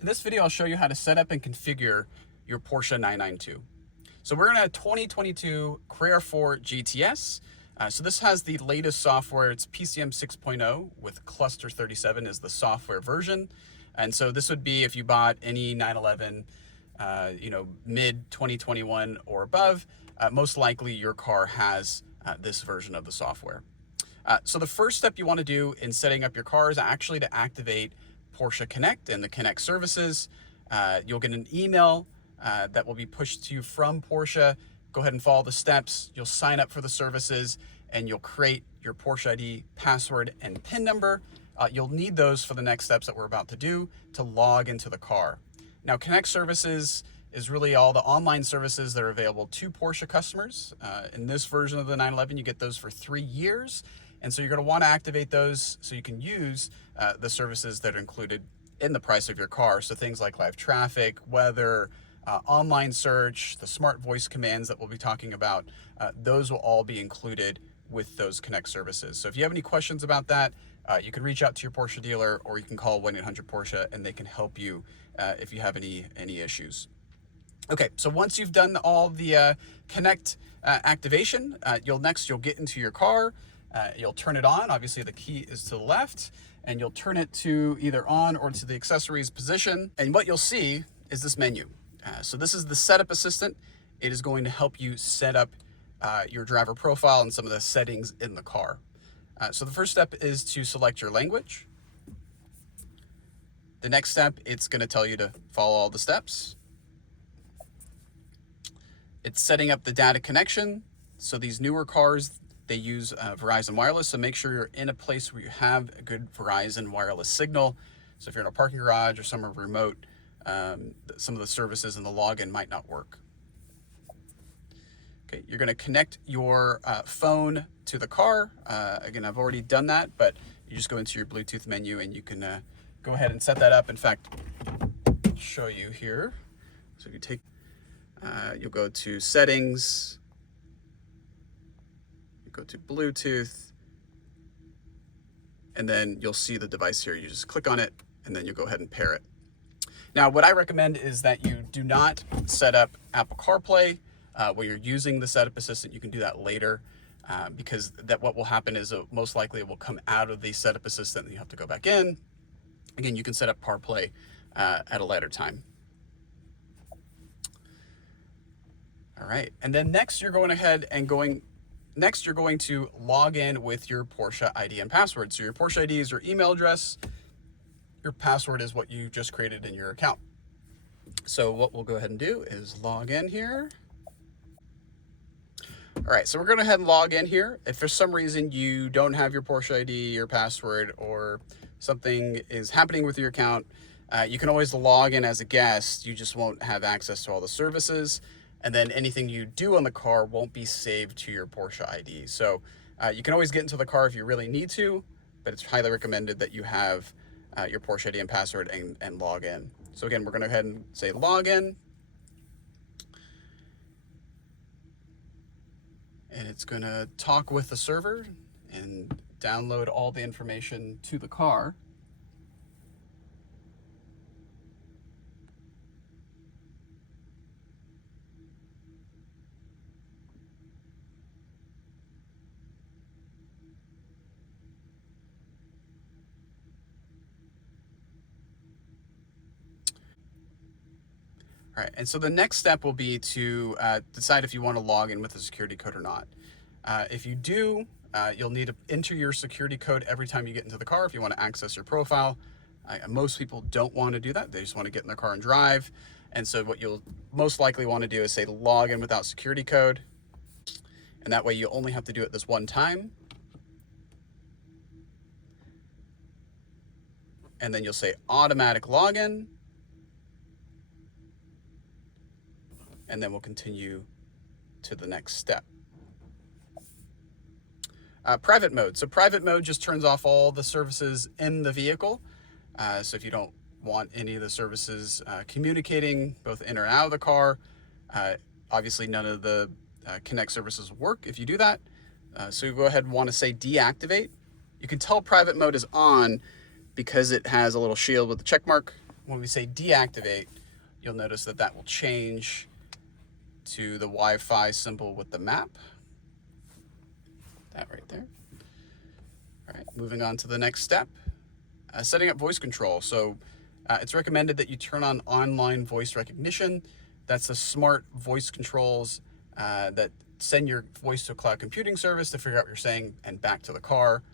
In this video, I'll show you how to set up and configure your Porsche 992. So we're in a 2022 Carrera 4 GTS. So this has the latest software. It's PCM 6.0 with Cluster 37 is the software version. And so this would be if you bought any 911, mid 2021 or above, most likely your car has this version of the software. So the first step you want to do in setting up your car is actually to activate Porsche Connect and the Connect services. You'll get an email that will be pushed to you from Porsche. Go ahead and follow the steps. You'll sign up for the services and you'll create your Porsche ID password and PIN number. You'll need those for the next steps that we're about to do to log into the car. Now, Connect services is really all the online services that are available to Porsche customers. In this version of the 911, you get those for 3 years. And so you're going to want to activate those so you can use the services that are included in the price of your car. So things like live traffic, weather, online search, the smart voice commands that we'll be talking about, those will all be included with those Connect services. So if you have any questions about that, you can reach out to your Porsche dealer or you can call 1-800-PORSCHE and they can help you if you have any issues. Okay, so once you've done all the Connect activation, you'll get into your car. You'll turn it on. Obviously, the key is to the left, and you'll turn it to either on or to the accessories position. And what you'll see is this menu. So this is the setup assistant. It is going to help you set up your driver profile and some of the settings in the car. So the first step is to select your language. The next step, it's going to tell you to follow all the steps. It's setting up the data connection. So these newer cars, they use Verizon Wireless, so make sure you're in a place where you have a good Verizon wireless signal. So if you're in a parking garage or somewhere remote, some of the services and the login might not work. Okay, you're gonna connect your phone to the car. Again, I've already done that, but you just go into your Bluetooth menu and you can go ahead and set that up. In fact, I'll show you here. So you take, you'll go to settings, go to Bluetooth, and then you'll see the device here. You just click on it and then you'll go ahead and pair it. Now, what I recommend is that you do not set up Apple CarPlay while you're using the setup assistant. You can do that later because what will happen is most likely it will come out of the setup assistant and you have to go back in. Again, you can set up CarPlay at a later time. All right, and then next you're going ahead and Next, you're going to log in with your Porsche ID and password. So your Porsche ID is your email address. Your password is what you just created in your account. So what we'll go ahead and do is log in here. All right, so we're going to go ahead and log in here. If for some reason you don't have your Porsche ID, your password, or something is happening with your account, you can always log in as a guest. You just won't have access to all the services. And then anything you do on the car won't be saved to your Porsche ID. So you can always get into the car if you really need to, but it's highly recommended that you have your Porsche ID and password and log in. So again, we're going to go ahead and say login. And it's going to talk with the server and download all the information to the car. All right, and so the next step will be to decide if you want to log in with a security code or not. If you do, you'll need to enter your security code every time you get into the car if you want to access your profile. Most people don't want to do that. They just want to get in their car and drive. And so what you'll most likely want to do is say log in without security code. And that way you only have to do it this one time. And then you'll say automatic login. And then we'll continue to the next step. Private mode. So private mode just turns off all the services in the vehicle. So if you don't want any of the services communicating both in or out of the car, obviously none of the Connect services work if you do that. So you go ahead and want to say deactivate. You can tell private mode is on because it has a little shield with the check mark. when we say deactivate, you'll notice that that will change to the Wi-Fi symbol with the map. That right there. All right, moving on to the next step, setting up voice control. So it's recommended that you turn on online voice recognition. That's the smart voice controls that send your voice to a cloud computing service to figure out what you're saying and back to the car.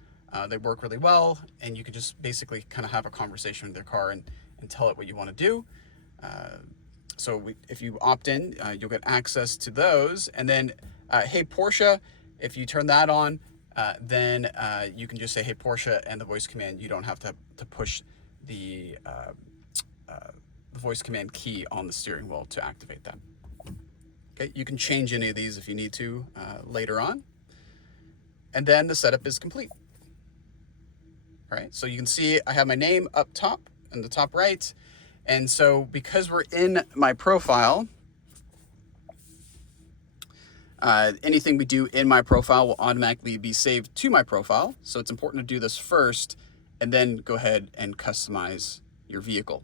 They work really well, and you can just basically kind of have a conversation with your car and tell it what you want to do. If you opt in, you'll get access to those. And then, hey Porsche, if you turn that on, then you can just say, hey Porsche, and the voice command. You don't have to push the voice command key on the steering wheel to activate that. Okay, you can change any of these if you need to later on. And then the setup is complete. All right, so you can see I have my name up top in the top right. And so because we're in my profile, anything we do in my profile will automatically be saved to my profile. So it's important to do this first and then go ahead and customize your vehicle.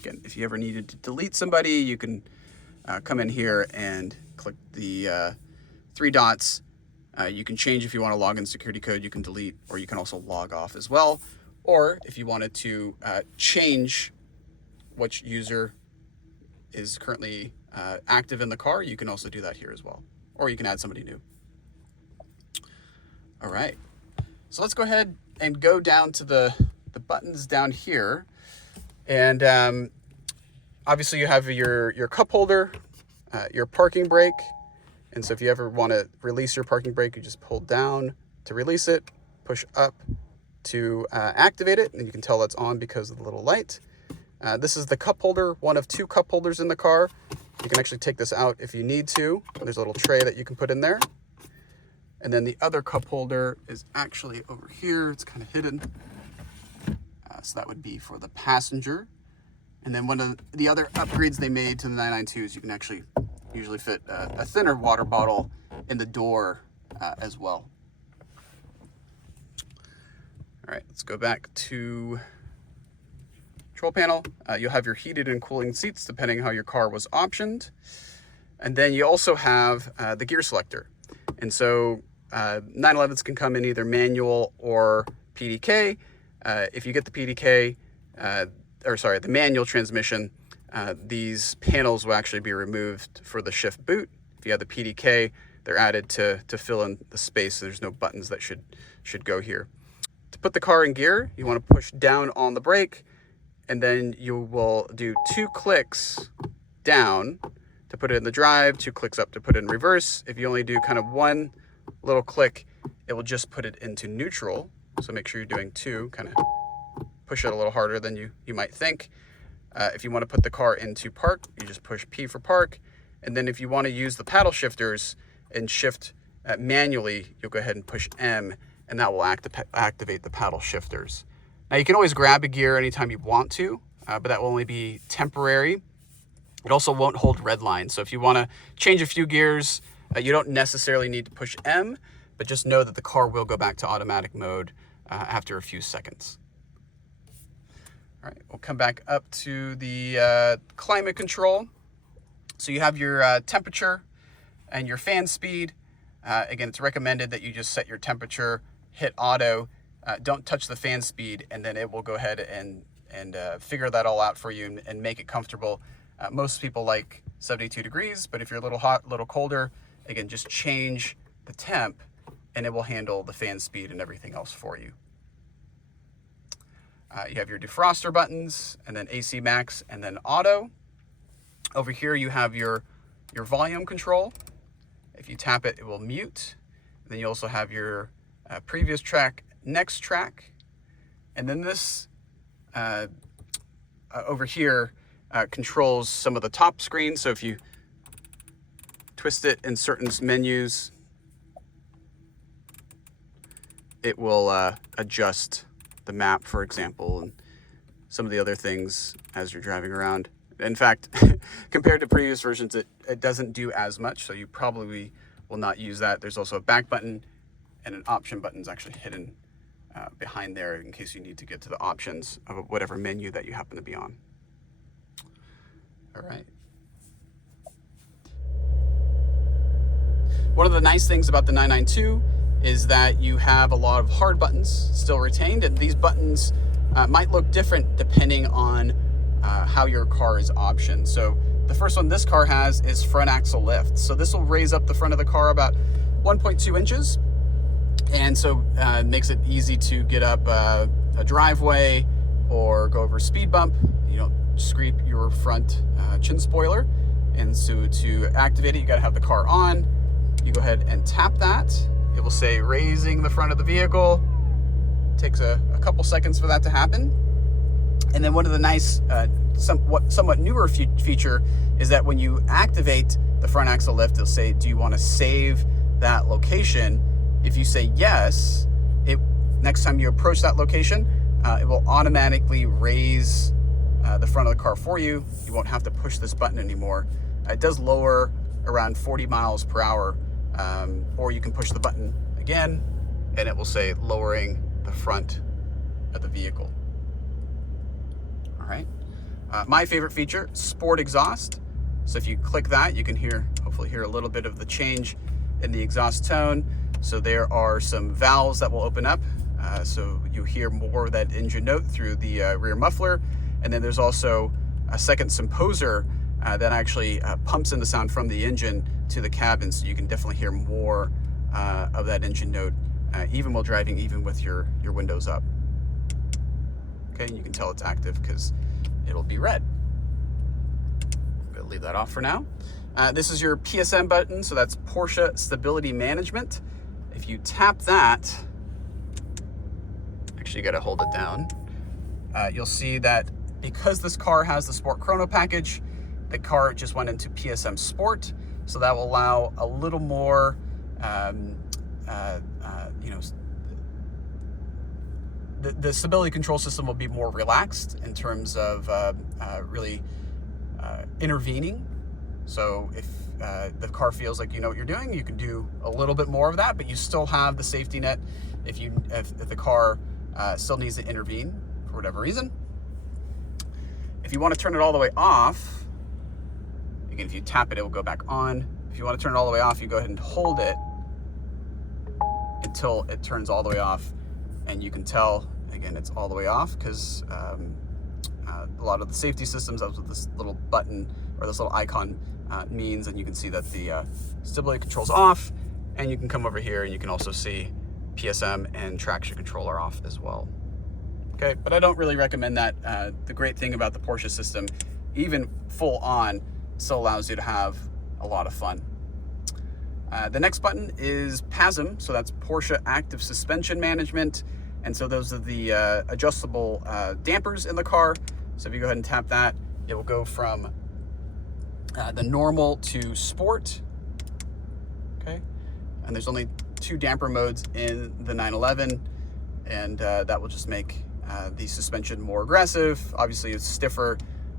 Again, if you ever needed to delete somebody, you can come in here and click the 3 dots. You can change if you want to log in security code, you can delete, or you can also log off as well. Or if you wanted to change which user is currently active in the car, you can also do that here as well. Or you can add somebody new. All right, so let's go ahead and go down to the buttons down here. And obviously you have your cup holder, your parking brake. And so if you ever want to release your parking brake, you just pull down to release it, push up to activate it, and you can tell that's on because of the little light. This is the cup holder, one of 2 cup holders in the car. You can actually take this out if you need to. There's a little tray that you can put in there. And then the other cup holder is actually over here. It's kind of hidden. So that would be for the passenger. And then one of the other upgrades they made to the 992 is you can actually usually fit a thinner water bottle in the door as well. All right, let's go back to control panel. You'll have your heated and cooling seats depending how your car was optioned. And then you also have the gear selector. And so 911s can come in either manual or PDK. If you get the PDK, the manual transmission, these panels will actually be removed for the shift boot. If you have the PDK, they're added to fill in the space. So there's no buttons that should go here. To put the car in gear, you want to push down on the brake, and then you will do 2 clicks down to put it in the drive, 2 clicks up to put it in reverse. If you only do kind of 1 little click, it will just put it into neutral. So make sure you're doing 2, kind of push it a little harder than you might think. If you want to put the car into park, you just push P for park. And then if you want to use the paddle shifters and shift manually, you'll go ahead and push M, and that will activate the paddle shifters. Now you can always grab a gear anytime you want to, but that will only be temporary. It also won't hold red line. So if you want to change a few gears, you don't necessarily need to push M, but just know that the car will go back to automatic mode after a few seconds. All right, we'll come back up to the climate control. So you have your temperature and your fan speed. Again, it's recommended that you just set your temperature, hit auto, don't touch the fan speed, and then it will go ahead and figure that all out for you and make it comfortable. Most people like 72 degrees, but if you're a little hot, a little colder, again, just change the temp and it will handle the fan speed and everything else for you. You have your defroster buttons, and then AC max, and then auto. Over here you have your volume control. If you tap it, it will mute. And then you also have your previous track, next track. And then this over here controls some of the top screen. So if you twist it in certain menus, it will adjust the map, for example, and some of the other things as you're driving around. In fact, compared to previous versions, it doesn't do as much, so you probably will not use that. There's also a back button, and an option button is actually hidden behind there in case you need to get to the options of whatever menu that you happen to be on. All right. One of the nice things about the 992 is that you have a lot of hard buttons still retained, and these buttons might look different depending on how your car is optioned. So the first one this car has is front axle lift. So this will raise up the front of the car about 1.2 inches. And so it makes it easy to get up a driveway or go over a speed bump. You don't scrape your front chin spoiler. And so to activate it, you gotta have the car on. You go ahead and tap that. It will say raising the front of the vehicle. It takes a couple seconds for that to happen. And then one of the nice, somewhat newer feature is that when you activate the front axle lift, it'll say, do you want to save that location? If you say yes, next time you approach that location, it will automatically raise the front of the car for you. You won't have to push this button anymore. It does lower around 40 miles per hour, or you can push the button again, and it will say lowering the front of the vehicle. All right. My favorite feature, sport exhaust. So if you click that, you can hopefully hear a little bit of the change in the exhaust tone. So there are some valves that will open up. So you hear more of that engine note through the rear muffler. And then there's also a second composer that actually pumps in the sound from the engine to the cabin. So you can definitely hear more of that engine note, even while driving, even with your windows up. Okay, and you can tell it's active because it'll be red. I'm gonna leave that off for now. This is your PSM button, so that's Porsche Stability Management. If you tap that, actually you gotta hold it down, you'll see that because this car has the Sport Chrono package, the car just went into PSM Sport, so that will allow a little more, the stability control system will be more relaxed in terms of really intervening. So if the car feels like you know what you're doing, you can do a little bit more of that, but you still have the safety net if the car still needs to intervene for whatever reason. If you want to turn it all the way off, again, if you tap it, it will go back on. If you want to turn it all the way off, you go ahead and hold it until it turns all the way off, and you can tell, again, it's all the way off because a lot of the safety systems, that's what this little button or this little icon means, and you can see that the stability control's off, and you can come over here and you can also see PSM and traction control are off as well. Okay, but I don't really recommend that. The great thing about the Porsche system, even full on, still allows you to have a lot of fun. The next button is PASM, so that's Porsche Active Suspension Management. And so those are the adjustable dampers in the car. So if you go ahead and tap that, it will go from the normal to sport. Okay, and there's only 2 damper modes in the 911, and that will just make the suspension more aggressive. Obviously it's stiffer,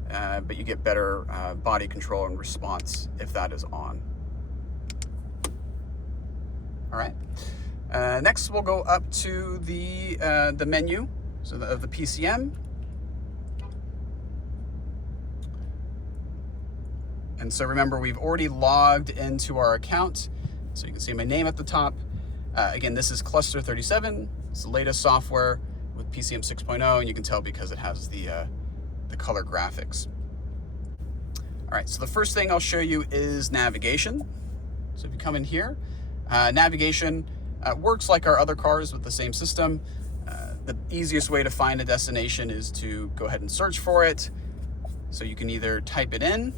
but you get better body control and response if that is on. All right. Next, we'll go up to the menu, so of the PCM. And so remember, we've already logged into our account, so you can see my name at the top. Again, this is Cluster 37. It's the latest software with PCM 6.0, and you can tell because it has the color graphics. All right, so the first thing I'll show you is navigation. So if you come in here, navigation works like our other cars with the same system. The easiest way to find a destination is to go ahead and search for it. So you can either type it in,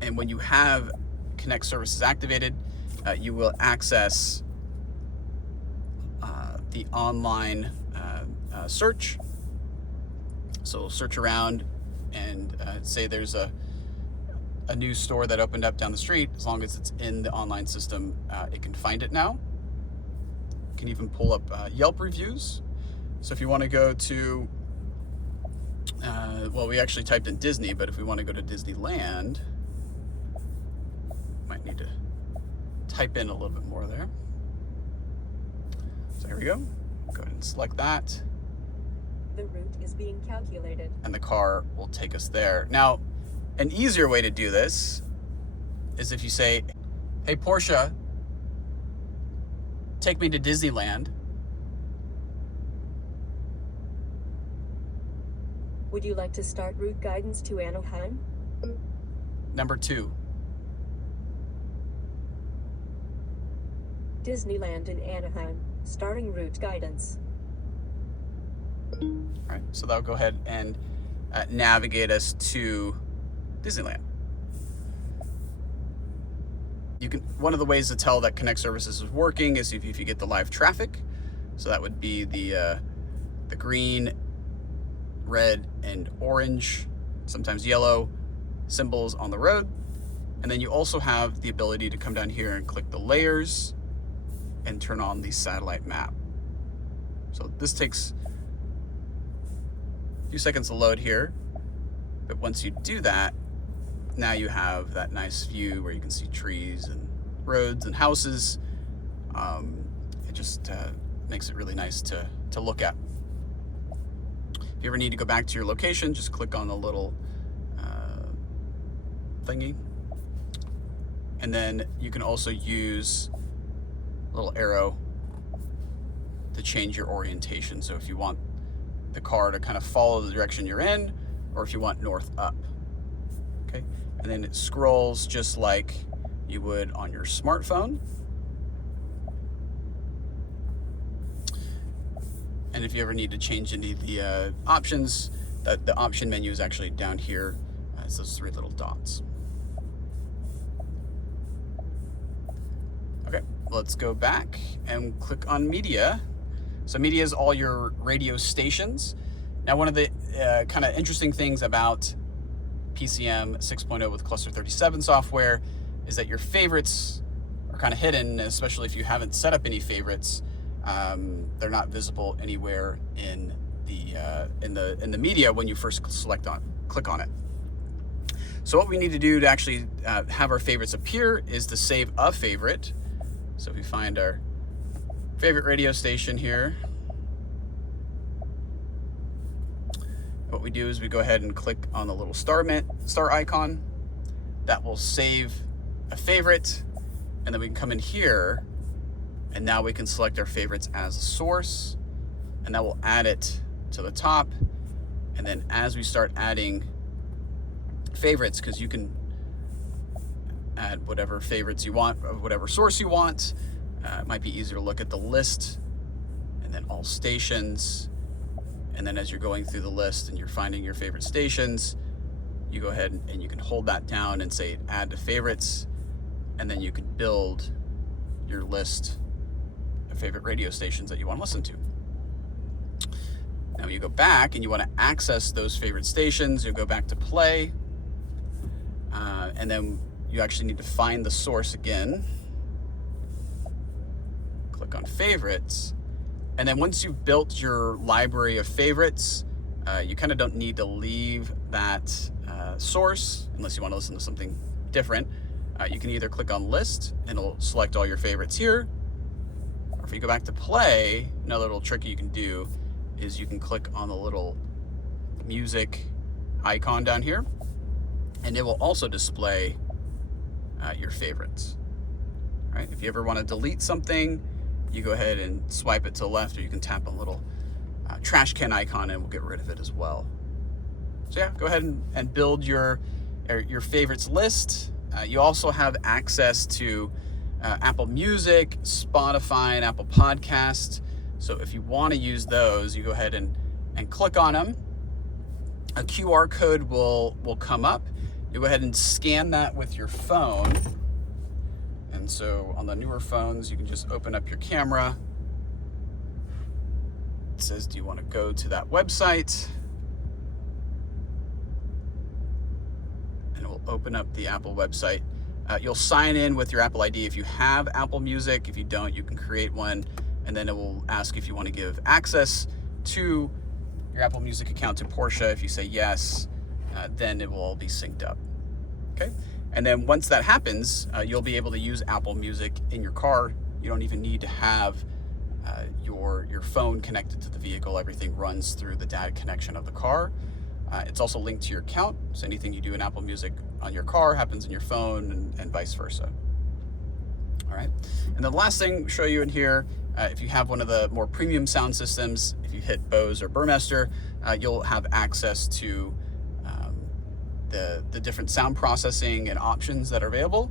and when you have Connect services activated, you will access the online search. So search around and say there's a new store that opened up down the street. As long as it's in the online system, it can find it now. You can even pull up Yelp reviews. So if you want to go to, well, we actually typed in Disney, but if we want to go to Disneyland, might need to type in a little bit more there. So here we go. Go ahead and select that. The route is being calculated. And the car will take us there. Now, an easier way to do this is if you say, hey, Porsche, take me to Disneyland. Would you like to start route guidance to Anaheim? Number 2. Disneyland in Anaheim, starting route guidance. All right, so that'll go ahead and navigate us to Disneyland. One of the ways to tell that Connect Services is working is if you get the live traffic. So that would be the green, red, and orange, sometimes yellow symbols on the road. And then you also have the ability to come down here and click the layers and turn on the satellite map. So this takes a few seconds to load here, but once you do that, now you have that nice view where you can see trees and roads and houses. It just makes it really nice to look at. If you ever need to go back to your location, just click on the little thingy. And then you can also use a little arrow to change your orientation. So if you want the car to kind of follow the direction you're in, or if you want north up. Okay, and then it scrolls just like you would on your smartphone. And if you ever need to change any of the options, the option menu is actually down here. It's those 3 little dots. Okay, let's go back and click on media. So media is all your radio stations. Now, one of the kind of interesting things about PCM 6.0 with Cluster 37 software is that your favorites are kind of hidden, especially if you haven't set up any favorites. They're not visible anywhere in the media when you first click on it. So what we need to do to actually have our favorites appear is to save a favorite. So if we find our favorite radio station here, what we do is we go ahead and click on the little star icon. That will save a favorite, and then we can come in here, and now we can select our favorites as a source, and that will add it to the top. And then as we start adding favorites, because you can add whatever favorites you want of whatever source you want. It might be easier to look at the list and then all stations. And then as you're going through the list and you're finding your favorite stations, you go ahead and you can hold that down and say add to favorites. And then you can build your list of favorite radio stations that you want to listen to. Now you go back and you want to access those favorite stations, you go back to play, and then you actually need to find the source again. Click on favorites. And then once you've built your library of favorites, you kind of don't need to leave that source unless you want to listen to something different. You can either click on list and it'll select all your favorites here. Or if you go back to play, another little trick you can do is you can click on the little music icon down here, and it will also display your favorites. All right, if you ever want to delete something, you go ahead and swipe it to the left, or you can tap a little trash can icon and we'll get rid of it as well. So yeah, go ahead and build your favorites list. You also have access to Apple Music, Spotify, and Apple Podcast. So if you want to use those, you go ahead and click on them. A QR code will come up. You go ahead and scan that with your phone. And so on the newer phones, you can just open up your camera. It says, do you want to go to that website? And it will open up the Apple website. You'll sign in with your Apple ID if you have Apple Music. If you don't, you can create one. And then it will ask if you want to give access to your Apple Music account to Porsche. If you say yes, then it will all be synced up. Okay. And then once that happens, you'll be able to use Apple Music in your car. You don't even need to have your phone connected to the vehicle. Everything runs through the data connection of the car. It's also linked to your account, so anything you do in Apple Music on your car happens in your phone, and vice versa. All right, and the last thing I'll show you in here, if you have one of the more premium sound systems, if you hit Bose or Burmester, you'll have access to the different sound processing and options that are available.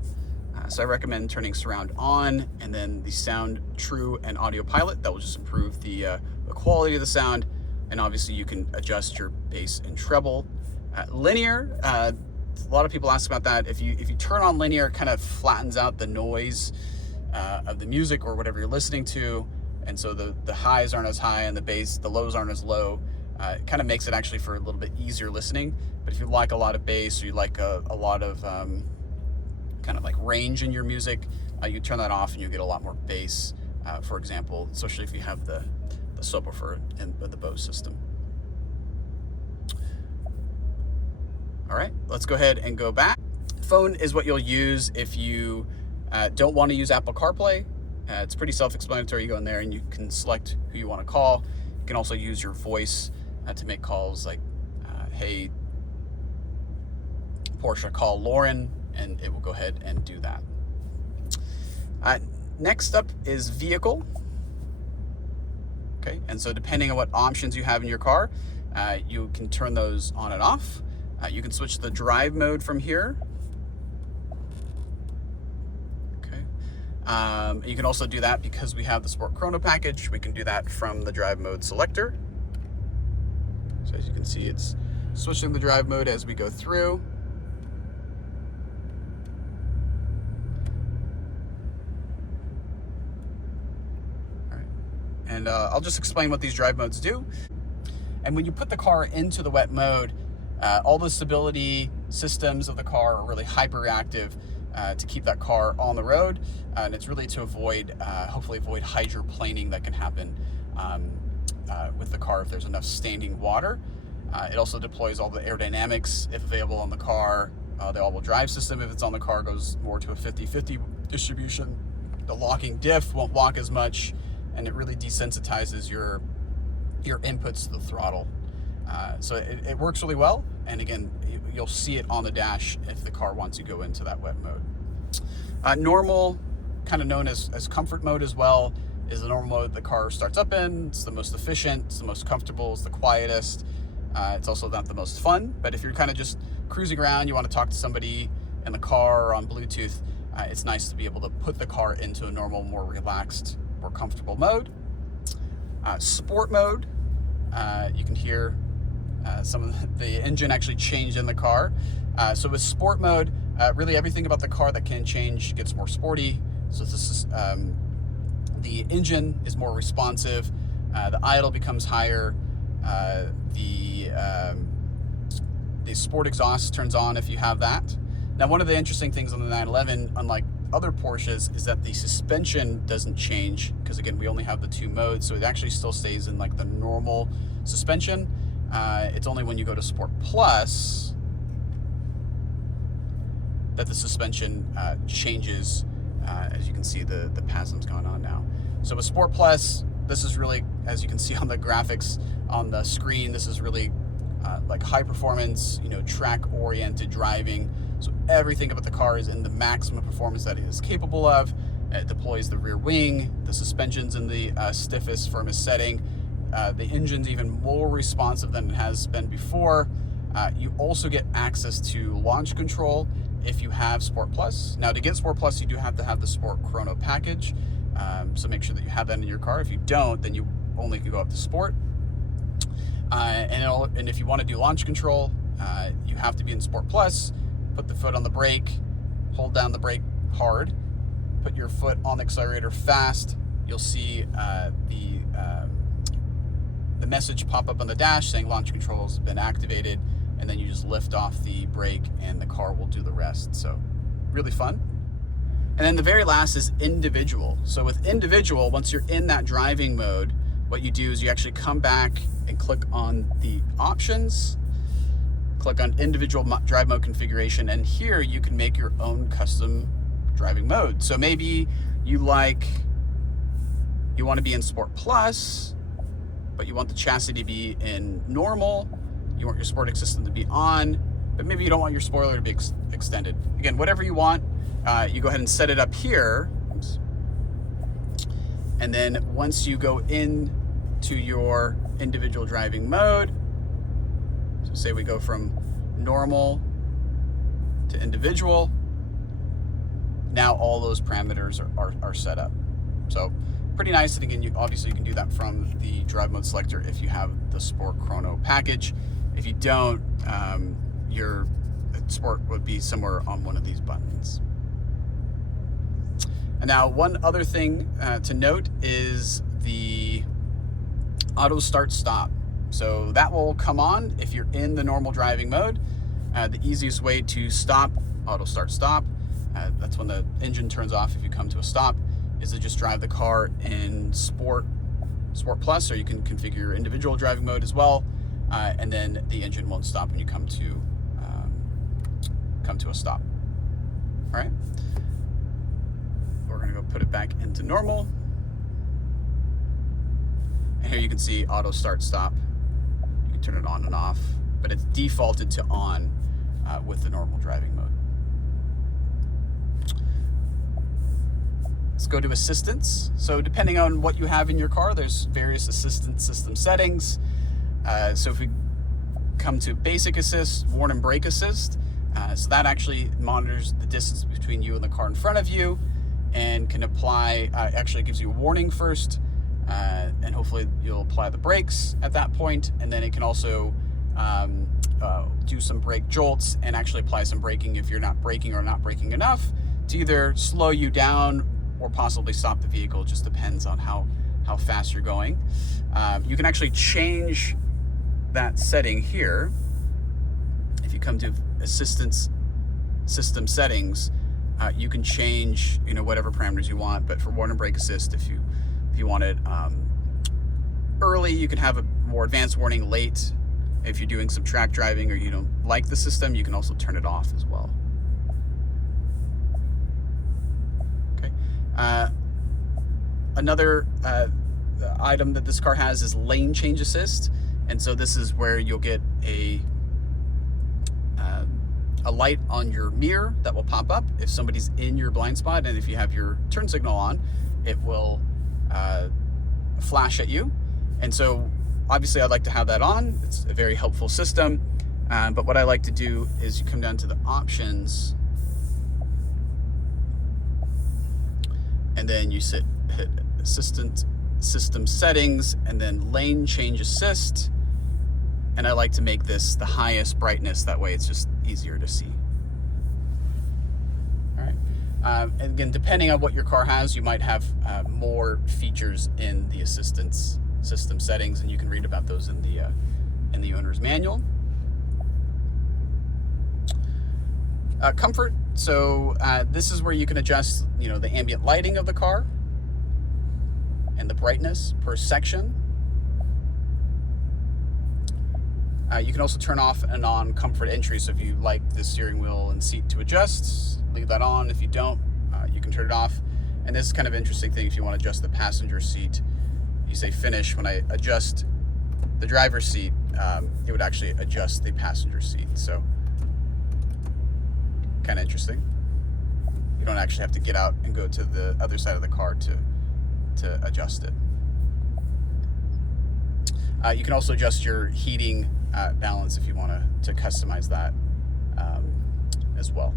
So I recommend turning surround on, and then the sound true and audio pilot. That will just improve the quality of the sound, and obviously you can adjust your bass and treble. Linear, a lot of people ask about that. If you turn on linear, it kind of flattens out the noise of the music or whatever you're listening to, and so the highs aren't as high and the lows aren't as low. It kind of makes it actually for a little bit easier listening. But if you like a lot of bass, or you like a lot of kind of like range in your music, you turn that off and you get a lot more bass, for example, especially if you have the subwoofer in the Bose system. All right, let's go ahead and go back. Phone is what you'll use if you don't want to use Apple CarPlay. It's pretty self-explanatory. You go in there and you can select who you want to call. You can also use your voice to make calls like, hey, Porsche, call Lauren, and it will go ahead and do that. Next up is vehicle. Okay, and so depending on what options you have in your car, you can turn those on and off. You can switch the drive mode from here. Okay, you can also do that because we have the Sport Chrono package. We can do that from the drive mode selector. So as you can see, it's switching the drive mode as we go through. And I'll just explain what these drive modes do. And when you put the car into the wet mode, all the stability systems of the car are really hyperactive to keep that car on the road. And it's really to avoid, hopefully avoid hydroplaning that can happen with the car if there's enough standing water. It also deploys all the aerodynamics if available on the car. The all-wheel drive system, if it's on the car, goes more to a 50-50 distribution. The locking diff won't lock as much, and it really desensitizes your inputs to the throttle. So it works really well, and again, you'll see it on the dash if the car wants to go into that wet mode. Normal, kind of known as comfort mode as well, is the normal mode the car starts up in. It's the most efficient, it's the most comfortable, it's the quietest. It's also not the most fun, but if you're kind of just cruising around, you want to talk to somebody in the car or on Bluetooth, it's nice to be able to put the car into a normal, more relaxed, more comfortable mode. Sport mode, you can hear some of the engine actually changed in the car. So with sport mode, really everything about the car that can change gets more sporty. So this is, the engine is more responsive, the idle becomes higher, the sport exhaust turns on if you have that. Now, one of the interesting things on the 911, unlike other Porsches, is that the suspension doesn't change, because again, we only have the two modes, so it actually still stays in like the normal suspension. It's only when you go to Sport Plus that the suspension changes. As you can see, the PASM's going on now. So with Sport Plus, this is really, as you can see on the graphics on the screen, this is really like high performance, track-oriented driving. So everything about the car is in the maximum performance that it is capable of. It deploys the rear wing, the suspension's in the stiffest, firmest setting. The engine's even more responsive than it has been before. You also get access to launch control if you have Sport Plus. Now, to get Sport Plus, you do have to have the Sport Chrono package. So make sure that you have that in your car. If you don't, then you only can go up to Sport. And if you want to do launch control, you have to be in Sport Plus. Put the foot on the brake, hold down the brake hard, put your foot on the accelerator fast. You'll see the message pop up on the dash saying launch control has been activated, and then you just lift off the brake and the car will do the rest. So really fun. And then the very last is individual. So with individual, once you're in that driving mode, what you do is you actually come back and click on the options, click on individual drive mode configuration, and here you can make your own custom driving mode. So maybe you like you want to be in Sport Plus, but you want the chassis to be in normal. You want your sporting system to be on, but maybe you don't want your spoiler to be extended. Again, whatever you want, you go ahead and set it up here. Oops. And then once you go into your individual driving mode, so say we go from normal to individual, now all those parameters are set up. So pretty nice. And again, obviously you can do that from the drive mode selector if you have the Sport Chrono package. If you don't, your Sport would be somewhere on one of these buttons. And now one other thing to note is the auto start stop. So that will come on if you're in the normal driving mode. The easiest way to stop auto start stop, that's when the engine turns off if you come to a stop, is to just drive the car in Sport Plus, or you can configure your individual driving mode as well, and then the engine won't stop when you come to a stop. All right, we're gonna go put it back into normal, and here you can see auto start stop. You can turn it on and off, but it's defaulted to on with the normal driving mode. Let's go to assistance. So depending on what you have in your car, there's various assistance system settings. So if we come to basic assist, warn and brake assist, so that actually monitors the distance between you and the car in front of you and can apply, actually gives you a warning first, and hopefully you'll apply the brakes at that point, and then it can also do some brake jolts and actually apply some braking if you're not braking or not braking enough to either slow you down or possibly stop the vehicle. It just depends on how fast you're going. You can actually change that setting here. If you come to assistance system settings, you can change whatever parameters you want. But for warn and brake assist, if you want it early, you can have a more advanced warning. Late, if you're doing some track driving or you don't like the system, you can also turn it off as well. Another item that this car has is lane change assist, and so this is where you'll get a light on your mirror that will pop up if somebody's in your blind spot, and if you have your turn signal on, it will flash at you. And so obviously I'd like to have that on. It's a very helpful system, but what I like to do is you come down to the options, and then you hit assistant system settings, and then lane change assist. And I like to make this the highest brightness, that way it's just easier to see. All right, and again, depending on what your car has, you might have more features in the assistance system settings, and you can read about those in the owner's manual. Comfort. So this is where you can adjust, the ambient lighting of the car and the brightness per section. You can also turn off and on comfort entry. So if you like the steering wheel and seat to adjust, leave that on. If you don't, you can turn it off. And this is kind of an interesting thing. If you want to adjust the passenger seat, you say finish. When I adjust the driver's seat, it would actually adjust the passenger seat. So kind of interesting. You don't actually have to get out and go to the other side of the car to adjust it. You can also adjust your heating balance if you want to customize that as well.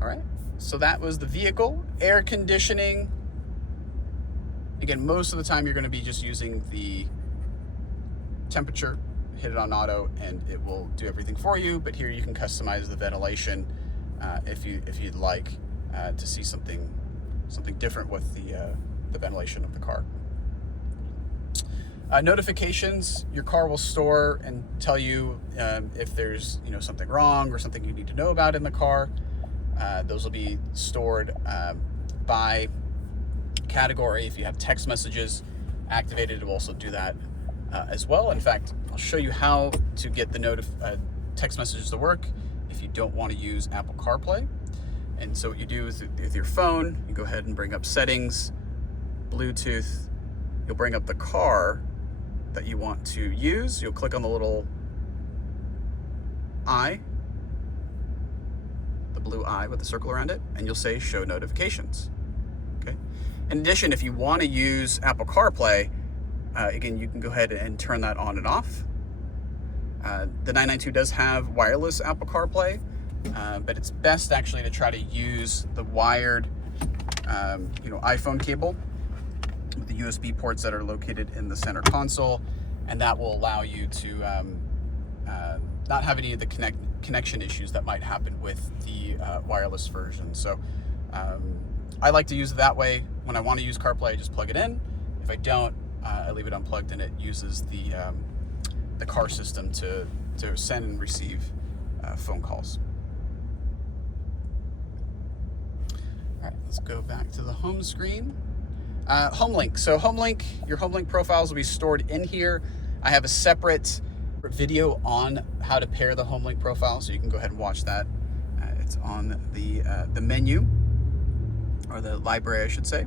All right, so that was the vehicle. Air conditioning. Again, most of the time you're going to be just using the temperature, hit it on auto, and it will do everything for you. But here you can customize the ventilation if you'd like to see something different with the ventilation of the car. Notifications, your car will store and tell you if there's something wrong or something you need to know about in the car. Those will be stored by category. If you have text messages activated, it will also do that as well. In fact, I'll show you how to get the text messages to work. if you don't want to use Apple CarPlay. And so what you do is with your phone, you go ahead and bring up settings, Bluetooth, you'll bring up the car that you want to use. You'll click on the little eye, the blue eye with the circle around it, and you'll say show notifications. Okay. In addition, if you want to use Apple CarPlay, again, you can go ahead and turn that on and off. The 992 does have wireless Apple CarPlay, but it's best actually to try to use the wired, iPhone cable with the USB ports that are located in the center console, and that will allow you to not have any of the connection issues that might happen with the wireless version. So I like to use it that way. When I want to use CarPlay, I just plug it in. If I don't, I leave it unplugged, and it uses the car system to send and receive phone calls. All right, let's go back to the home screen. HomeLink. So HomeLink, your HomeLink profiles will be stored in here. I have a separate video on how to pair the HomeLink profile, so you can go ahead and watch that. It's on the menu, or the library, I should say.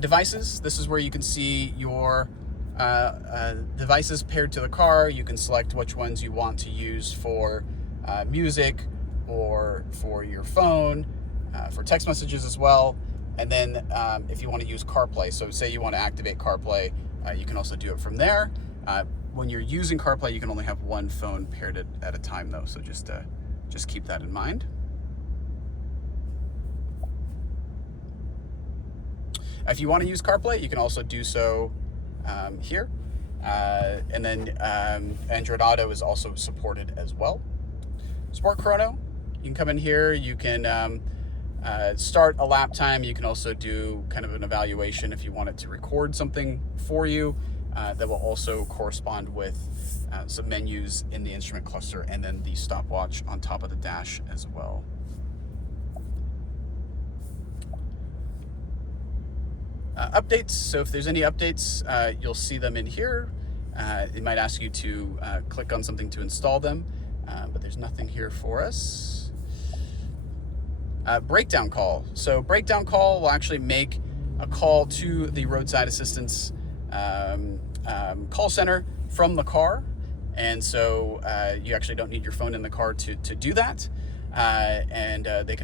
Devices. This is where you can see your devices paired to the car. You can select which ones you want to use for music, or for your phone, for text messages as well. And then if you want to use CarPlay, so say you want to activate CarPlay, you can also do it from there. When you're using CarPlay, you can only have one phone paired at a time though, so just keep that in mind. If you want to use CarPlay, you can also do so here. And then Android Auto is also supported as well. Sport Chrono, you can come in here, you can start a lap time. You can also do kind of an evaluation if you want it to record something for you. That will also correspond with some menus in the instrument cluster, and then the stopwatch on top of the dash as well. Updates, so if there's any updates, you'll see them in here. It might ask you to click on something to install them, but there's nothing here for us. Breakdown call. So breakdown call will actually make a call to the roadside assistance call center from the car. And so you actually don't need your phone in the car to do that. And they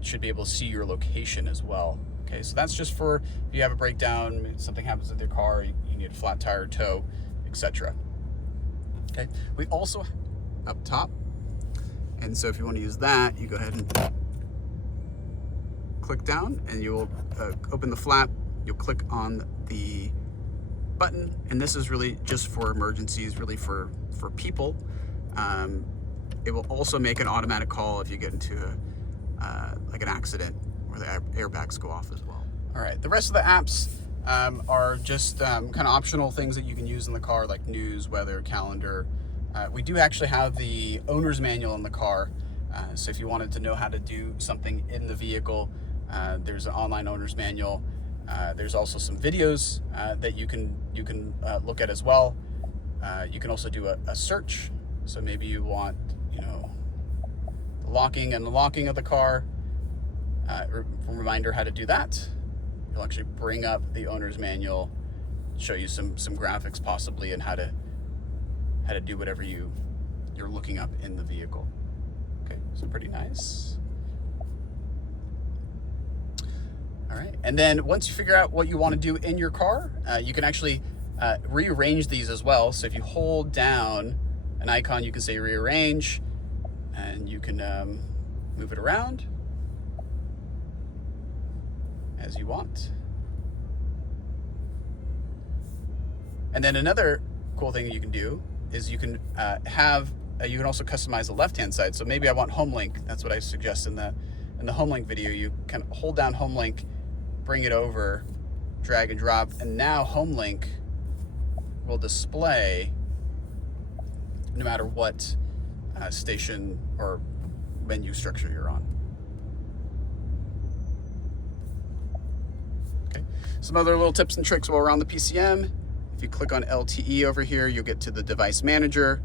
should be able to see your location as well. Okay, so that's just for if you have a breakdown, something happens with your car, you need a flat tire, tow, etc. Okay, we also up top, and so if you want to use that, you go ahead and click down, and you will open the flap. You'll click on the button, and this is really just for emergencies, really for people. It will also make an automatic call if you get into like an accident, where the airbags go off as well. All right, the rest of the apps are just kind of optional things that you can use in the car, like news, weather, calendar. We do actually have the owner's manual in the car, so if you wanted to know how to do something in the vehicle, there's an online owner's manual. There's also some videos that you can look at as well. You can also do a search, so maybe you want the locking and unlocking of the car. Reminder how to do that. You'll actually bring up the owner's manual, show you some graphics possibly, and how to do whatever you're looking up in the vehicle. Okay, so pretty nice. All right, and then once you figure out what you want to do in your car, you can actually rearrange these as well. So if you hold down an icon, you can say rearrange, and you can move it around as you want. And then another cool thing you can do is you can you can also customize the left-hand side. So maybe I want HomeLink. That's what I suggest in the HomeLink video. You can hold down HomeLink, bring it over, drag and drop, and now HomeLink will display no matter what station or menu structure you're on. Okay, some other little tips and tricks while we're on the PCM If you click on LTE over here, you'll get to the device manager.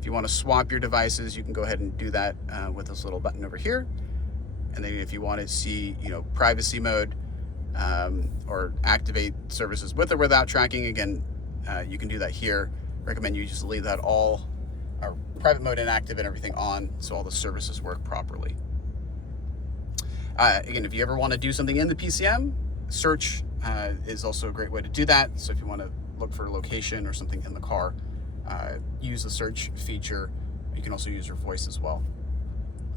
If you want to swap your devices, you can go ahead and do that with this little button over here. And then if you want to see, privacy mode or activate services with or without tracking, again, you can do that here. Recommend you just leave that all private mode inactive and everything on so all the services work properly. Again, if you ever want to do something in the PCM, search is also a great way to do that. So if you want to look for a location or something in the car, use the search feature. You can also use your voice as well.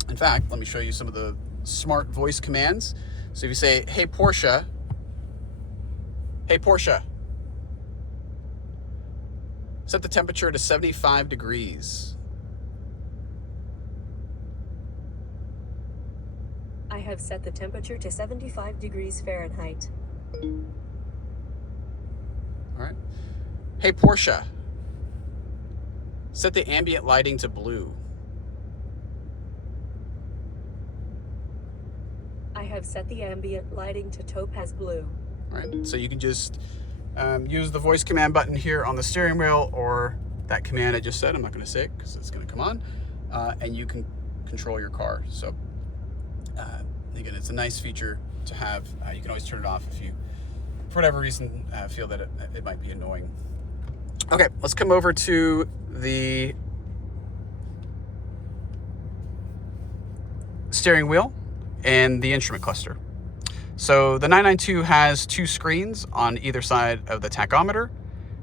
In fact, let me show you some of the smart voice commands. So if you say, hey Porsche, set the temperature to 75 degrees. I have set the temperature to 75 degrees Fahrenheit. All right. Hey Porsche, set the ambient lighting to blue. I have set the ambient lighting to topaz blue. All right, so you can just use the voice command button here on the steering wheel, or that command I just said. I'm not going to say it because it's going to come on, and you can control your car. So again, it's a nice feature to have. You can always turn it off if you, for whatever reason, feel that it might be annoying. Okay, let's come over to the steering wheel and the instrument cluster. So the 992 has two screens on either side of the tachometer.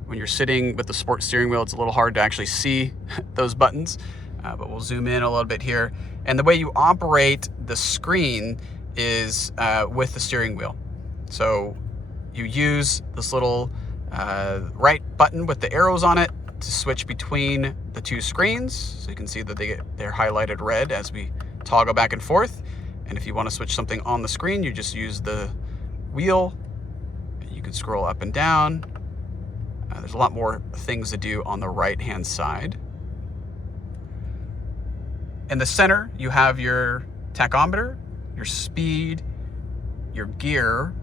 When you're sitting with the sport steering wheel, it's a little hard to actually see those buttons, but we'll zoom in a little bit here. And the way you operate the screen is with the steering wheel. So you use this little right button with the arrows on it to switch between the two screens. So you can see that they're highlighted red as we toggle back and forth. And if you want to switch something on the screen, you just use the wheel. You can scroll up and down. There's a lot more things to do on the right-hand side. In the center, you have your tachometer, your speed, your gear,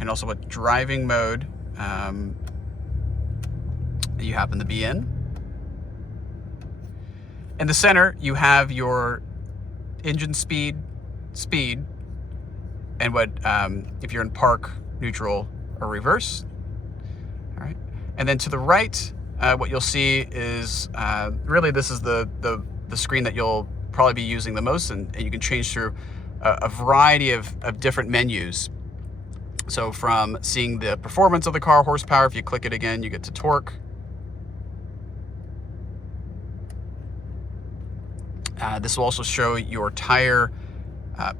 and also what driving mode you happen to be in. In the center, you have your engine speed, and what if you're in park, neutral, or reverse. All right, and then to the right, what you'll see is really this is the screen that you'll probably be using the most, and you can change through a variety of different menus. So from seeing the performance of the car, horsepower, if you click it again, you get to torque. This will also show your tire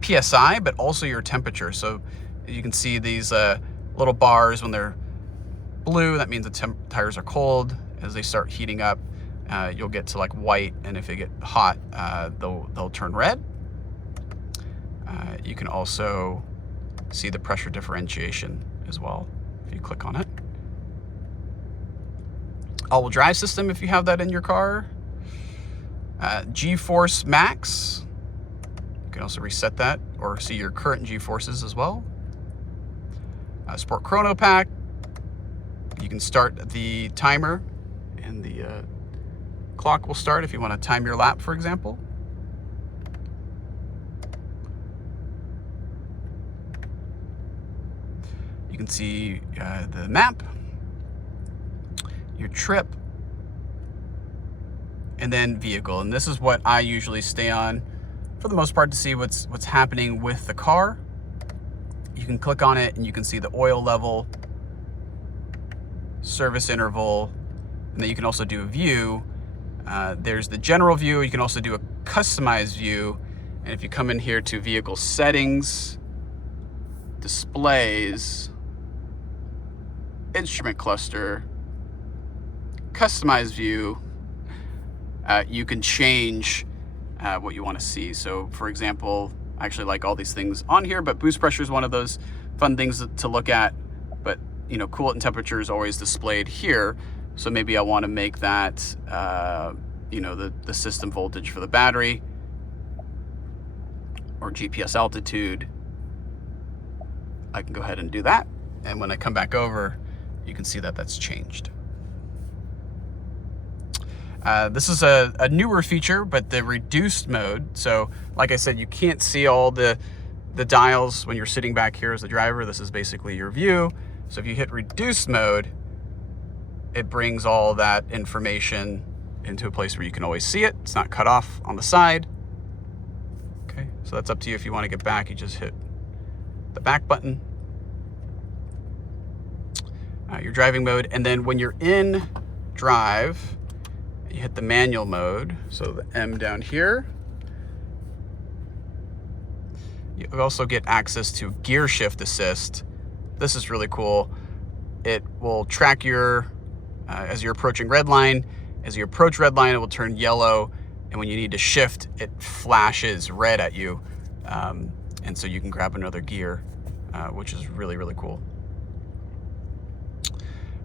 PSI, but also your temperature. So you can see these little bars when they're blue, that means the tires are cold. As they start heating up, you'll get to like white, and if they get hot, they'll turn red. You can also see the pressure differentiation as well if you click on it. All-wheel drive system if you have that in your car. G-force max. You can also reset that or see your current G-forces as well. Sport chrono pack. You can start the timer, and the clock will start if you want to time your lap, for example. You can see the map, your trip, and then vehicle. And this is what I usually stay on for the most part to see what's happening with the car. You can click on it and you can see the oil level, service interval, and then you can also do a view. There's the general view. You can also do a customized view. And if you come in here to vehicle settings, displays, instrument cluster, customized view, you can change what you want to see. So for example, I actually like all these things on here, but boost pressure is one of those fun things to look at. But coolant and temperature is always displayed here. So maybe I want to make that the system voltage for the battery, or GPS altitude. I can go ahead and do that. And when I come back over, you can see that that's changed. This is a newer feature, but the reduced mode. So like I said, you can't see all the dials when you're sitting back here as the driver. This is basically your view. So if you hit reduced mode, it brings all that information into a place where you can always see it. It's not cut off on the side. Okay, so that's up to you. If you want to get back, you just hit the back button. Your driving mode, and then when you're in drive, you hit the manual mode, so the M down here. You also get access to gear shift assist. This is really cool. It will track your, as you're approaching red line. As you approach red line, it will turn yellow, and when you need to shift, it flashes red at you. And so you can grab another gear, which is really, really cool.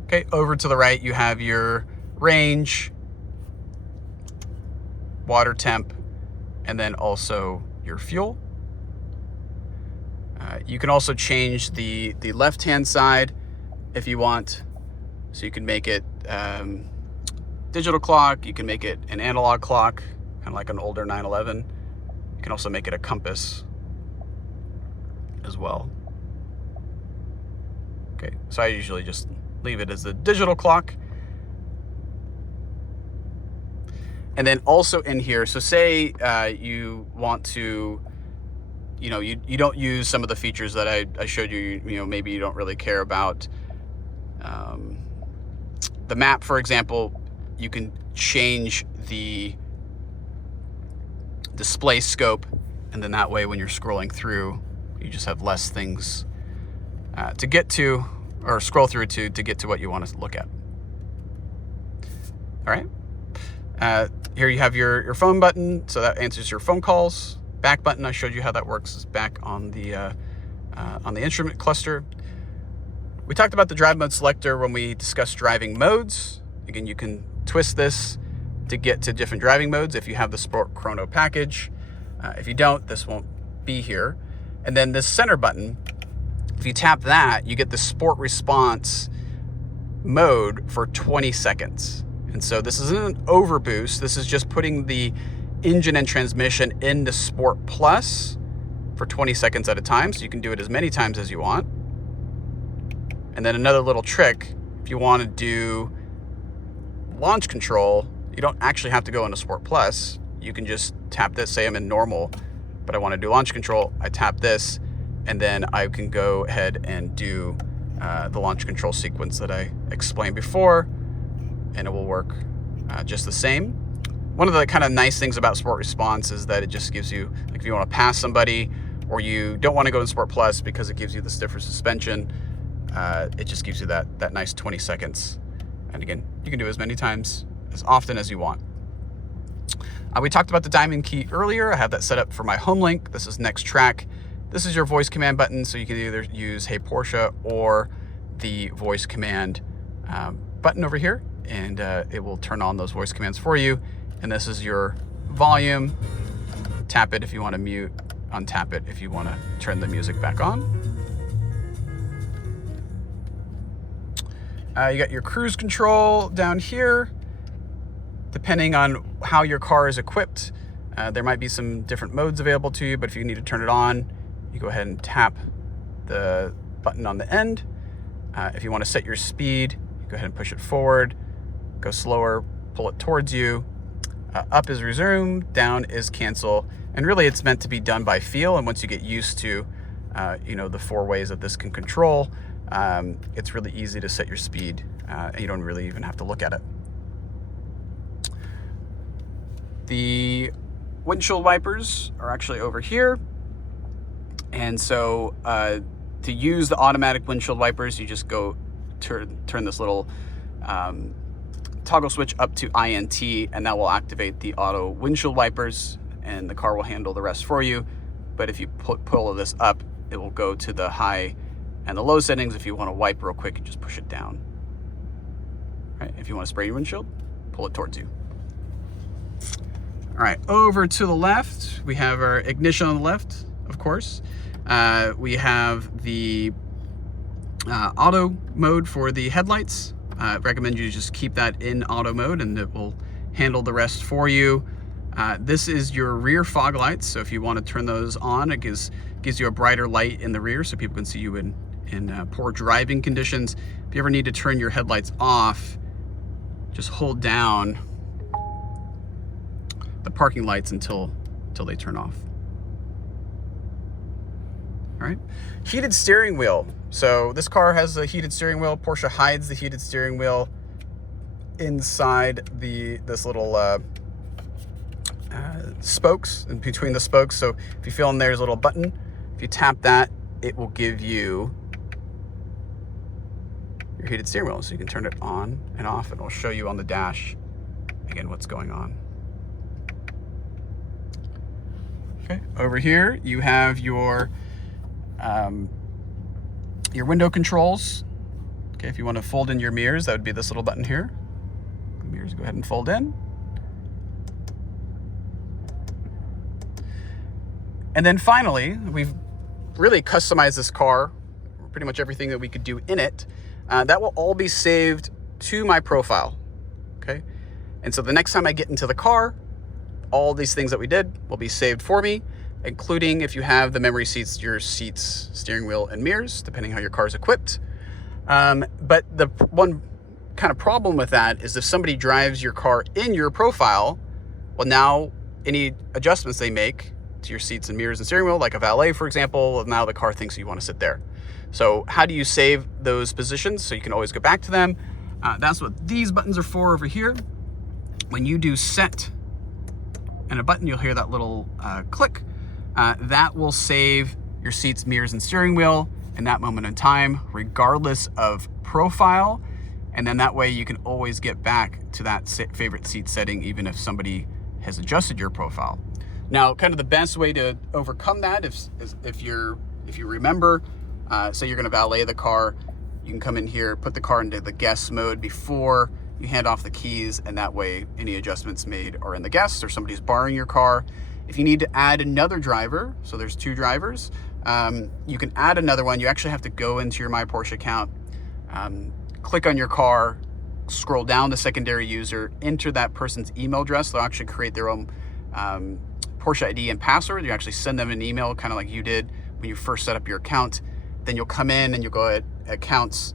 Okay, over to the right, you have your range, water temp, and then also your fuel. You can also change the left-hand side if you want. So you can make it digital clock, you can make it an analog clock, kind of like an older 911. You can also make it a compass as well. Okay, so I usually just leave it as the digital clock. And then also in here, so say you want to, you don't use some of the features that I showed you, maybe you don't really care about the map, for example. You can change the display scope, and then that way when you're scrolling through, you just have less things to get to, or scroll through to get to what you want to look at. All right. Here you have your phone button, so that answers your phone calls. Back button, I showed you how that works, is back on the instrument cluster. We talked about the drive mode selector when we discussed driving modes. Again, you can twist this to get to different driving modes if you have the Sport Chrono package. If you don't, this won't be here. And then this center button, if you tap that, you get the Sport Response mode for 20 seconds. And so this isn't an overboost. This is just putting the engine and transmission into Sport Plus for 20 seconds at a time. So you can do it as many times as you want. And then another little trick, if you want to do launch control, you don't actually have to go into Sport Plus. You can just tap this. Say I'm in normal, but I want to do launch control. I tap this, and then I can go ahead and do the launch control sequence that I explained before, and it will work just the same. One of the kind of nice things about Sport Response is that it just gives you, like if you want to pass somebody, or you don't want to go in Sport Plus because it gives you the stiffer suspension, it just gives you that nice 20 seconds. And again, you can do as many times, as often as you want. We talked about the diamond key earlier. I have that set up for my HomeLink. This is next track. This is your voice command button, so you can either use Hey Porsche or the voice command button over here, and it will turn on those voice commands for you. And this is your volume. Tap it if you want to mute, untap it if you want to turn the music back on. You got your cruise control down here. Depending on how your car is equipped, there might be some different modes available to you, but if you need to turn it on, you go ahead and tap the button on the end. If you want to set your speed, you go ahead and push it forward, go slower, pull it towards you. Up is resume, down is cancel, and really it's meant to be done by feel. And once you get used to the 4 ways that this can control, it's really easy to set your speed, and you don't really even have to look at it. The windshield wipers are actually over here, and so to use the automatic windshield wipers, you just go turn this little toggle switch up to INT, and that will activate the auto windshield wipers, and the car will handle the rest for you. But if you pull this up, it will go to the high and the low settings. If you want to wipe real quick, you just push it down. All right, if you want to spray your windshield, pull it towards you. All right, over to the left, we have our ignition on the left, of course. We have the Auto mode for the headlights. I recommend you just keep that in auto mode and it will handle the rest for you. This is your rear fog lights, so if you want to turn those on, it gives you a brighter light in the rear so people can see you in poor driving conditions. If you ever need to turn your headlights off, just hold down the parking lights until they turn off. All right, heated steering wheel. So this car has a heated steering wheel. Porsche hides the heated steering wheel inside this little spokes, in between the spokes. So if you feel in there's a little button, if you tap that, it will give you your heated steering wheel. So you can turn it on and off, and it'll show you on the dash, again, what's going on. Okay, over here you have your window controls. Okay, if you want to fold in your mirrors, that would be this little button here. The mirrors go ahead and fold in. And then finally, we've really customized this car, pretty much everything that we could do in it. That will all be saved to my profile, okay? And so the next time I get into the car, all these things that we did will be saved for me, including if you have the memory seats, your seats, steering wheel, and mirrors, depending how your car is equipped. But the one kind of problem with that is if somebody drives your car in your profile, well, now any adjustments they make to your seats and mirrors and steering wheel, like a valet, for example, now the car thinks you want to sit there. So how do you save those positions so you can always go back to them? That's what these buttons are for over here. When you do set and a button, you'll hear that little click. That will save your seats, mirrors, and steering wheel in that moment in time, regardless of profile. And then that way you can always get back to that favorite seat setting, even if somebody has adjusted your profile. Now, kind of the best way to overcome that, if you remember, say you're going to valet the car, you can come in here, put the car into the guest mode before you hand off the keys, and that way any adjustments made are in the guest or somebody's borrowing your car. If you need to add another driver, so there's 2 drivers, you can add another one. You actually have to go into your My Porsche account, click on your car, scroll down to secondary user, enter that person's email address. They'll actually create their own Porsche ID and password. You actually send them an email, kind of like you did when you first set up your account. Then you'll come in and you'll go at accounts,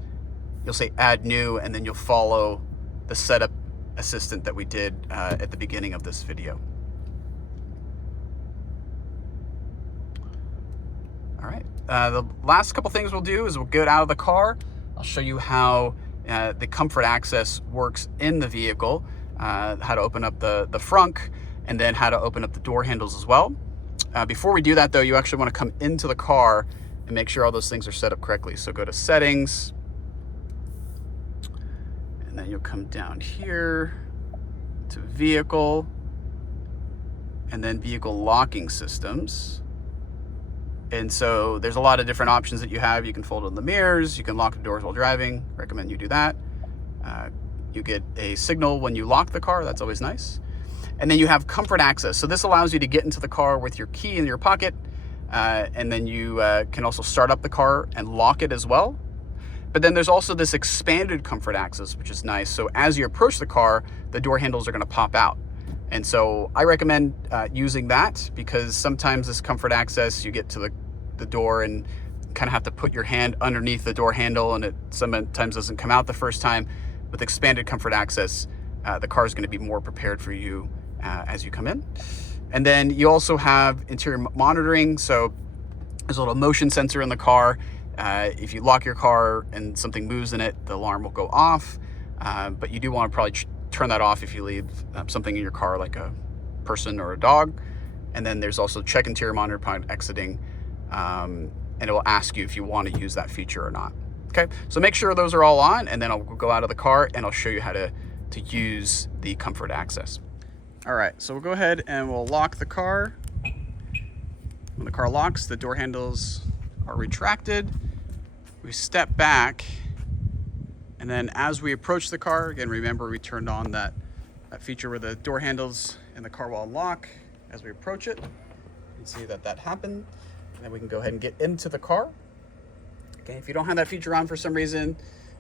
you'll say add new, and then you'll follow the setup assistant that we did at the beginning of this video. All right, the last couple things we'll do is we'll get out of the car. I'll show you how the comfort access works in the vehicle, how to open up the frunk, and then how to open up the door handles as well. Before we do that though, you actually want to come into the car and make sure all those things are set up correctly. So go to settings, and then you'll come down here to vehicle, and then vehicle locking systems. And so there's a lot of different options that you have. You can fold in the mirrors, you can lock the doors while driving. Recommend you do that. You get a signal when you lock the car, that's always nice. And then you have comfort access. So this allows you to get into the car with your key in your pocket, and then you can also start up the car and lock it as well. But then there's also this expanded comfort access, which is nice. So as you approach the car, the door handles are gonna pop out. And so I recommend using that, because sometimes this comfort access, you get to the door and kind of have to put your hand underneath the door handle, and it sometimes doesn't come out the first time. With expanded comfort access, the car is going to be more prepared for you as you come in. And then you also have interior monitoring. So there's a little motion sensor in the car. If you lock your car and something moves in it, the alarm will go off. But you do want to probably turn that off if you leave something in your car, like a person or a dog. And then there's also check interior monitor upon exiting, and it will ask you if you want to use that feature or not. Okay, so make sure those are all on, and then I'll go out of the car and I'll show you how to use the comfort access. All right, so we'll go ahead and we'll lock the car. When the car locks, the door handles are retracted. We step back, and then as we approach the car, again, remember we turned on that feature where the door handles and the car will unlock. As we approach it, you can see that happened. And then we can go ahead and get into the car. Okay, if you don't have that feature on for some reason,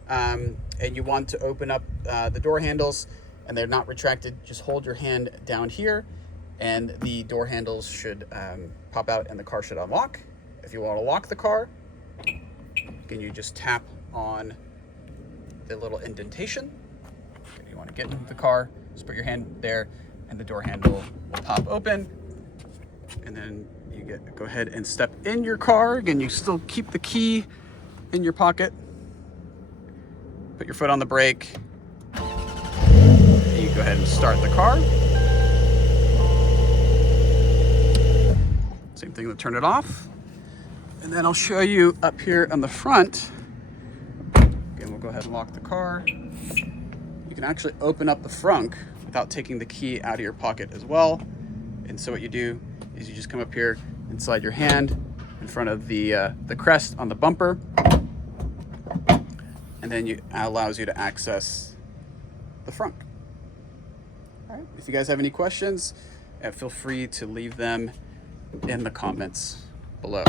and you want to open up the door handles and they're not retracted, just hold your hand down here and the door handles should pop out and the car should unlock. If you want to lock the car, again, you just tap on the little indentation. If you want to get into the car, just put your hand there and the door handle will pop open. And then you go ahead and step in your car. Again, you still keep the key in your pocket. Put your foot on the brake. You go ahead and start the car. Same thing to turn it off. And then I'll show you up here on the front. Again, we'll go ahead and lock the car. You can actually open up the frunk without taking the key out of your pocket as well. And so what you do is you just come up here and slide your hand in front of the crest on the bumper. And then it allows you to access the frunk. All right. If you guys have any questions, feel free to leave them in the comments below.